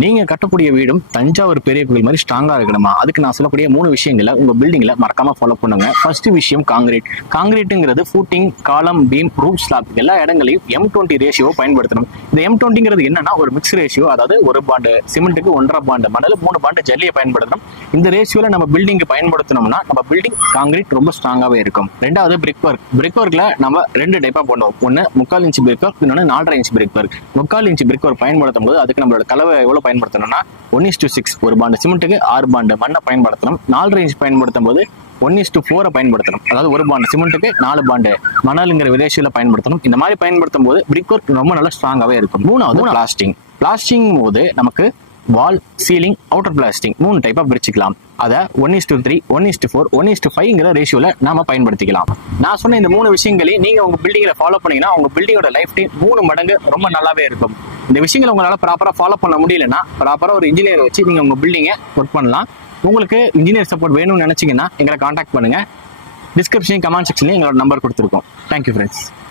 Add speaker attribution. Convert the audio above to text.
Speaker 1: நீங்க கட்டக்கூடிய வீடும் தஞ்சாவூர் பெரிய கோயில் மாதிரி ஸ்ட்ராங்கா இருக்கணுமா? அதுக்கு நான் சொல்லக்கூடிய மூணு விஷயங்களை உங்க பில்டிங்ல மறக்காம ஃபாலோ பண்ணுங்க. ஃபர்ஸ்ட் விஷயம் concrete காங்கிரீட்டுங்கிறது footing column beam roof slab எல்லா இடங்களையும் எம் டுவெண்ட்டி ரேஷியோ பயன்படுத்தணும். இந்த எம் டுவெண்ட்டிங்கிறது என்னன்னா ஒரு மிக்ஸ் ரேஷியோ அதாவது ஒரு பாண்டு சிமெண்ட்டுக்கு ஒன்றரை பாண்டு மணல் மூணு பாண்டு ஜல்லியை பயன்படுத்தணும். இந்த ரேஷியோல நம்ம பில்டிங் பயன்படுத்தணும்னா நம்ம பில்டிங் காங்கிரீட் ரொம்ப ஸ்ட்ராங்காவே இருக்கும். ரெண்டாவது பிரிக் ஒர்க் பிரிக் ஒர்க்ல நம்ம ரெண்டு டைப்பா பண்ணுவோம். ஒன்னு முக்கால் இன்ச் பிரிக் ஒர்க் இன்னொன்று நாலரை இன்ச் பிரிக் ஒர்க் முக்கால் இன்ச் பிரிக் ஒர்க் பயன்படுத்தும் போது அதுக்கு நம்மளோட கலவை எவ்வளவு பயன்படுத்தணும்னா ஒன் இஸ் டு சிக்ஸ் ஒரு பாண்டு சிமெண்ட்டுக்கு ஆறு பாண்டு மண்ணை பயன்படுத்தணும். நாலரை இன்ச் பயன்படுத்தும் போது ஒன் இஸ் டு ஃபோரை பயன்படுத்தணும். அதாவது ஒரு பாண்டு சிமெண்ட்டுக்கு நாலு பாண்டு மணலுங்கிற விதேசியில பயன்படுத்தணும். இந்த மாதிரி பயன்படுத்தும் போது பிரிக் ஒர்க் ரொம்ப நல்லா ஸ்ட்ராங்காவே இருக்கும். மூணாவது பிளாஸ்டிங் பிளாஸ்டிங் போது நமக்கு வால் சீலிங் அவுட்டர் பிளாஸ்டிங் மூணு டைப்பாக பிரிச்சுக்கலாம். அதை one is to three one is to four one is to ஃபைவ்ங்கிற ரேஷியோவில் நாம பயன்படுத்திக்கலாம். நான் சொன்ன இந்த மூணு விஷயங்களையும் நீங்கள் உங்கள் பில்டிங்கில் ஃபாலோ பண்ணீங்கன்னா உங்கள் பில்டிங்கோட லைஃப் டைம் மூணு மடங்கு ரொம்ப நல்லாவே இருக்கும். இந்த விஷயங்களை உங்களால் ப்ராப்பராக ஃபாலோ பண்ண முடியலன்னா ப்ராப்பராக ஒரு இன்ஜினியர் வச்சு நீங்கள் உங்கள் பில்டிங்கை ஒர்க் பண்ணலாம். உங்களுக்கு இன்ஜினியர் சப்போர்ட் வேணும்னு நினச்சிங்கன்னா எங்களை காண்டாக்ட் பண்ணுங்கள் டிஸ்கிரிப்ஷன் கமெண்ட் செக்ஷன்லேயும் எங்களோட நம்பர் கொடுத்துருக்கோம். Thank you friends